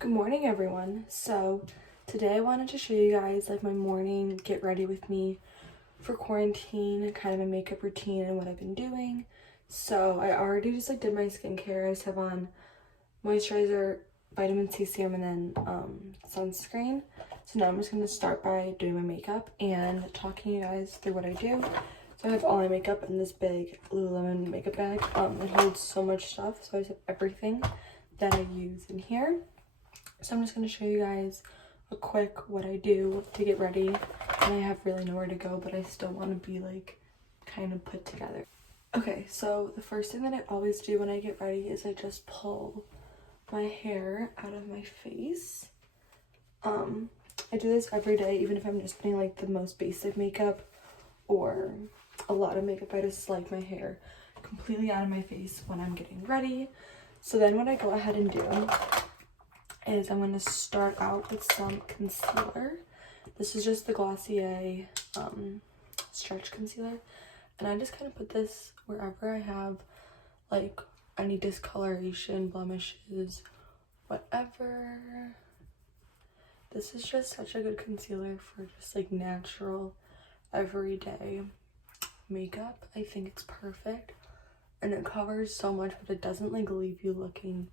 Good morning, everyone. So today I wanted to show you guys like my morning get ready with me for quarantine, kind of my makeup routine and what I've been doing. So I already just like did my skincare. I just have on moisturizer, vitamin C serum, and then sunscreen. So now I'm just going to start by doing my makeup and talking to you guys through what I do. So I have all my makeup in this big Lululemon makeup bag. It holds so much stuff, so I just have everything that I use in here. So I'm just going to show you guys a quick what I do to get ready, and I have really nowhere to go, but I still want to be like kind of put together. Okay, so the first thing that I always do when I get ready is I just pull my hair out of my face. I do this every day, even if I'm just putting like the most basic makeup or a lot of makeup. I just like my hair completely out of my face when I'm getting ready. So then what I go ahead and do is I'm going to start out with some concealer. This is just the Glossier stretch concealer, and I just kind of put this wherever I have like any discoloration, blemishes, whatever. This is just such a good concealer for just like natural everyday makeup. I think it's perfect, and it covers so much, but it doesn't like leave you looking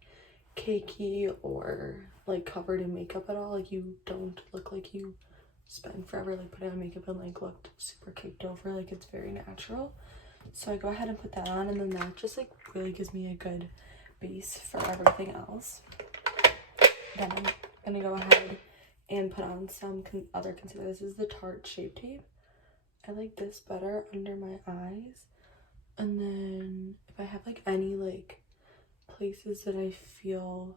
cakey or like covered in makeup at all. Like you don't look like you spent forever like putting on makeup and like looked super caked over. Like it's very natural. So I go ahead and put that on, and then that just like really gives me a good base for everything else. Then I'm gonna go ahead and put on some other concealer. This is the Tarte Shape Tape. I like this better under my eyes. And then if I have like any like places that I feel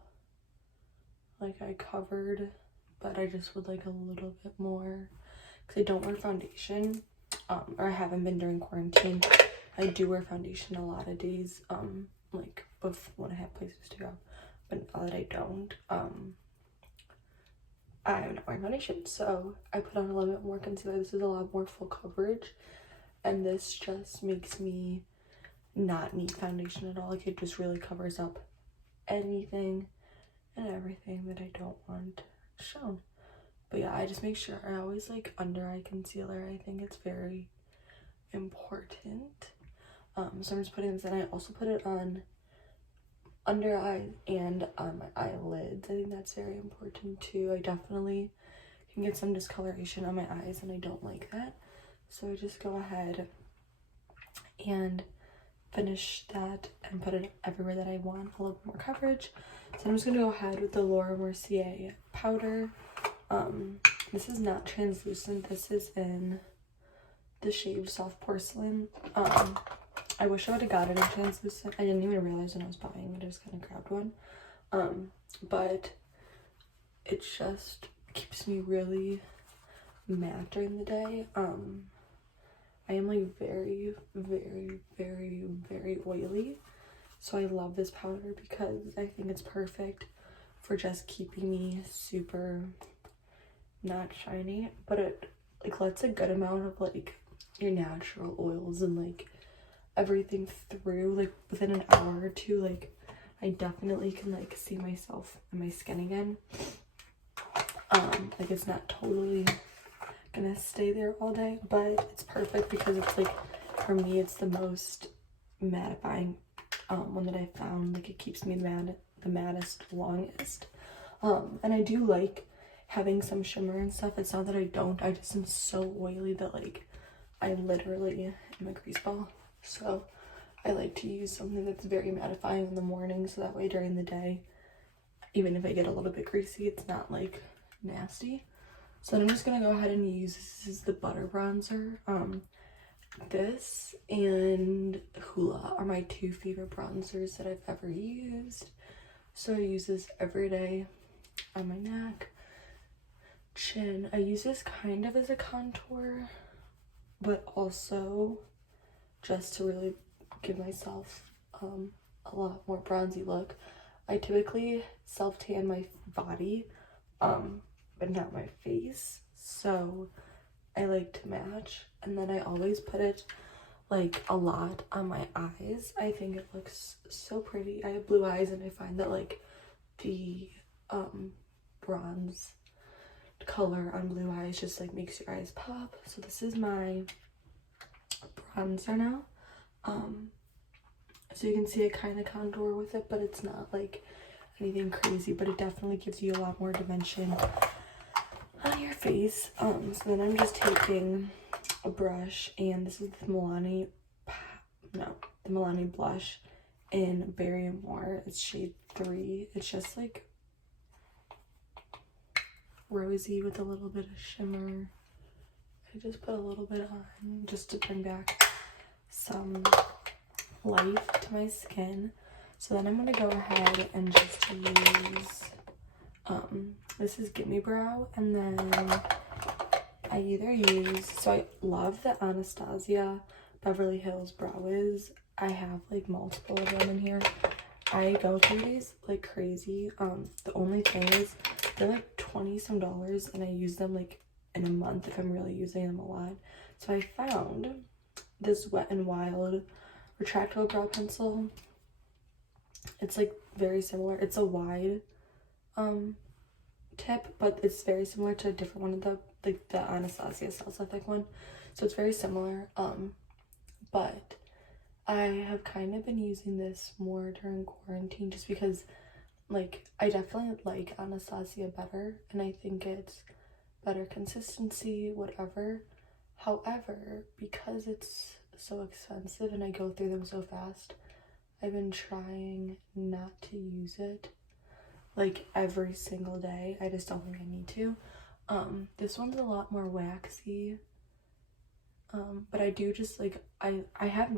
like I covered, but I just would like a little bit more, because I don't wear foundation, or I haven't been during quarantine. I do wear foundation a lot of days, like before when I have places to go, but now that I don't, I'm not wearing foundation, so I put on a little bit more concealer. This is a lot more full coverage, and this just makes me not need foundation at all. Like it just really covers up anything and everything that I don't want shown. But yeah, I just make sure I always like under eye concealer. I think it's very important. So I'm just putting this in. I also put it on under eye and on my eyelids. I think that's very important too. I definitely can get some discoloration on my eyes, and I don't like that. So I just go ahead and finish that and put it everywhere that I want a little bit more coverage. So I'm just gonna go ahead with the Laura Mercier powder. This is not translucent. This is in the shade Soft Porcelain. I wish I would have got it in translucent. I didn't even realize when I was buying it. I just kind of grabbed one. But it just keeps me really matte during the day. I am like very, very, very, very oily. So I love this powder because I think it's perfect for just keeping me super not shiny, but it like lets a good amount of like your natural oils and like everything through like within an hour or two. Like I definitely can like see myself in my skin again. Like it's not totally gonna stay there all day, but it's perfect because it's like, for me, it's the most mattifying one that I found. Like it keeps me the mattest longest. And I do like having some shimmer and stuff. It's not that I don't, I just am so oily that like I literally am a grease ball. So I like to use something that's very mattifying in the morning, so that way during the day, even if I get a little bit greasy, it's not like nasty. So then I'm just gonna go ahead and use, this is the butter bronzer. This and Hoola are my two favorite bronzers that I've ever used. So I use this every day on my neck, chin. I use this kind of as a contour, but also just to really give myself a lot more bronzy look. I typically self-tan my body, but not my face, so I like to match. And then I always put it like a lot on my eyes. I think it looks so pretty. I have blue eyes, and I find that like the bronze color on blue eyes, just like makes your eyes pop. So this is my bronzer now. So you can see I kind of contour with it, but it's not like anything crazy, but it definitely gives you a lot more dimension on your face. So then I'm just taking a brush, and this is the Milani blush in Berry and More. It's shade 3. It's just like rosy with a little bit of shimmer. I just put a little bit on just to bring back some life to my skin. So then I'm gonna go ahead and just use this is Gimme Brow, and then I either use, so I love the Anastasia Beverly Hills Brow Wiz. I have like multiple of them in here. I go through these like crazy. The only thing is they're like $20 some, and I use them like in a month if I'm really using them a lot. So I found this Wet n Wild retractable brow pencil. It's like very similar. It's a wide tip, but it's very similar to a different one of the Anastasia sells a thick one. So it's very similar. But I have kind of been using this more during quarantine just because like I definitely like Anastasia better, and I think it's better consistency, whatever. However, because it's so expensive and I go through them so fast, I've been trying not to use it like every single day. I just don't think I need to. This one's a lot more waxy, but I do just like I have,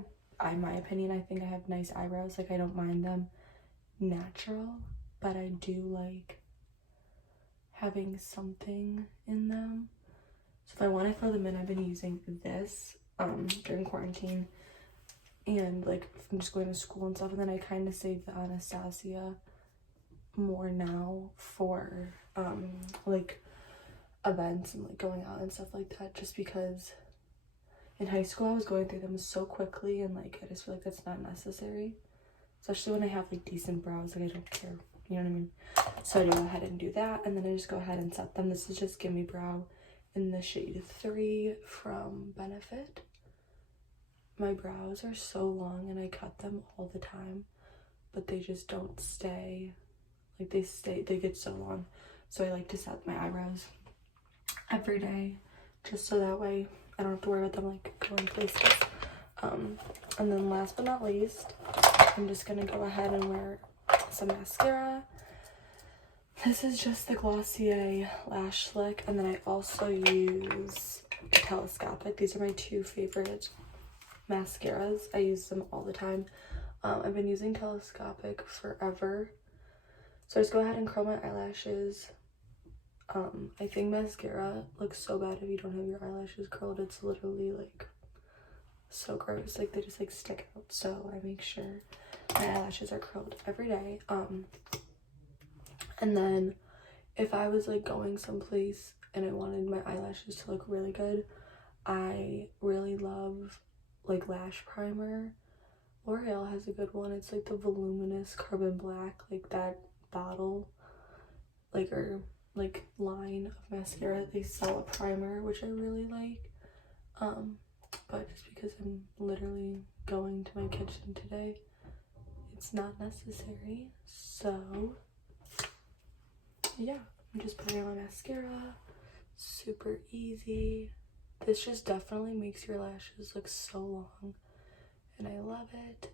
in my opinion, I think I have nice eyebrows. Like I don't mind them natural, but I do like having something in them. So if I want to fill them in, I've been using this during quarantine, and like I'm just going to school and stuff, and then I kind of save the Anastasia more now for like events and like going out and stuff like that, just because in high school I was going through them so quickly, and like I just feel like that's not necessary, especially when I have like decent brows. Like I don't care, you know what I mean? So I go ahead and do that, and then I just go ahead and set them. This is just Gimme Brow in the shade 3 from Benefit. My brows are so long and I cut them all the time, but they just don't stay. Like they get so long. So I like to set my eyebrows every day, just so that way I don't have to worry about them like going places. And then last but not least, I'm just gonna go ahead and wear some mascara. This is just the Glossier Lash Slick, and then I also use Telescopic. These are my two favorite mascaras. I use them all the time. I've been using Telescopic forever. So I just go ahead and curl my eyelashes. I think mascara looks so bad if you don't have your eyelashes curled. It's literally like so gross. Like they just like stick out. So I make sure my eyelashes are curled every day. And then if I was like going someplace and I wanted my eyelashes to look really good, I really love like lash primer. L'Oreal has a good one. It's like the voluminous carbon black, like that bottle, like or like line of mascara. They sell a primer, which I really like. But just because I'm literally going to my kitchen today, it's not necessary. So yeah, I'm just putting on my mascara. Super easy. This just definitely makes your lashes look so long, and I love it.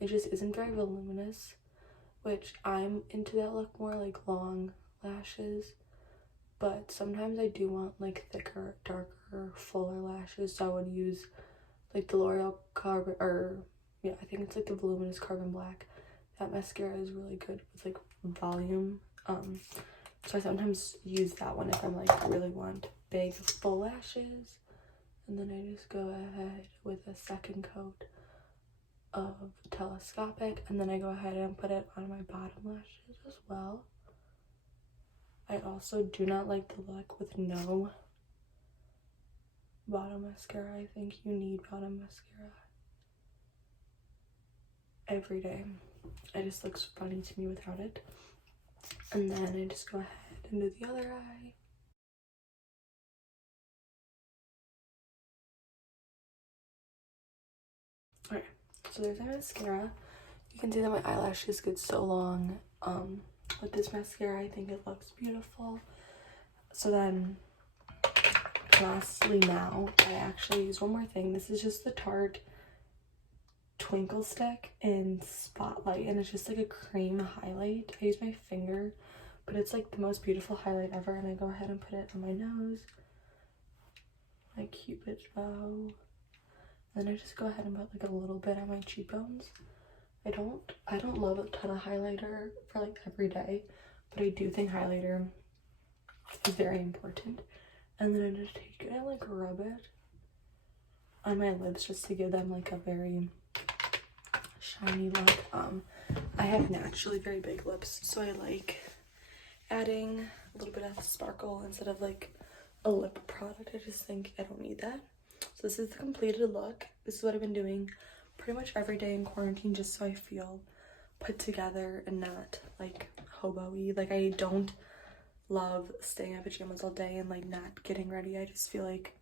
It just isn't very voluminous, which I'm into that look more, like long lashes, but sometimes I do want like thicker, darker, fuller lashes. So I would use like the L'Oreal Carbon, or yeah, I think it's like the voluminous carbon black. That mascara is really good with like volume. So I sometimes use that one if I'm like really want big full lashes, and then I just go ahead with a second coat of Telescopic, and then I go ahead and put it on my bottom lashes as well. I also do not like the look with no bottom mascara. I think you need bottom mascara every day. It just looks funny to me without it. And then I just go ahead can do the other eye. Okay, so there's my mascara. You can see that my eyelashes get so long. With this mascara, I think it looks beautiful. So then, lastly now, I actually use one more thing. This is just the Tarte Twinkle Stick in Spotlight, and it's just like a cream highlight. I use my finger, but it's like the most beautiful highlight ever, and I go ahead and put it on my nose, my cupid's bow. Then I just go ahead and put like a little bit on my cheekbones. I don't love a ton of highlighter for like every day, but I do think highlighter is very important. And then I just take it and like rub it on my lips just to give them like a very shiny look. I have naturally very big lips, so I like adding a little bit of sparkle instead of like a lip product. I just think I don't need that. So this is the completed look. This is what I've been doing pretty much every day in quarantine, just so I feel put together and not like hobo-y. Like, I don't love staying in pajamas all day and like not getting ready. I just feel like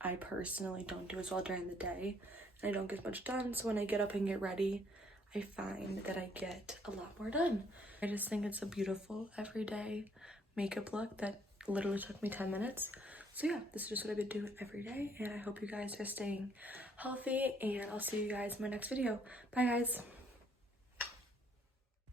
I personally don't do as well during the day, and I don't get much done. So when I get up and get ready, I find that I get a lot more done. I just think it's a beautiful everyday makeup look that literally took me 10 minutes. So yeah, this is just what I've been doing every day, and I hope you guys are staying healthy, and I'll see you guys in my next video. Bye guys.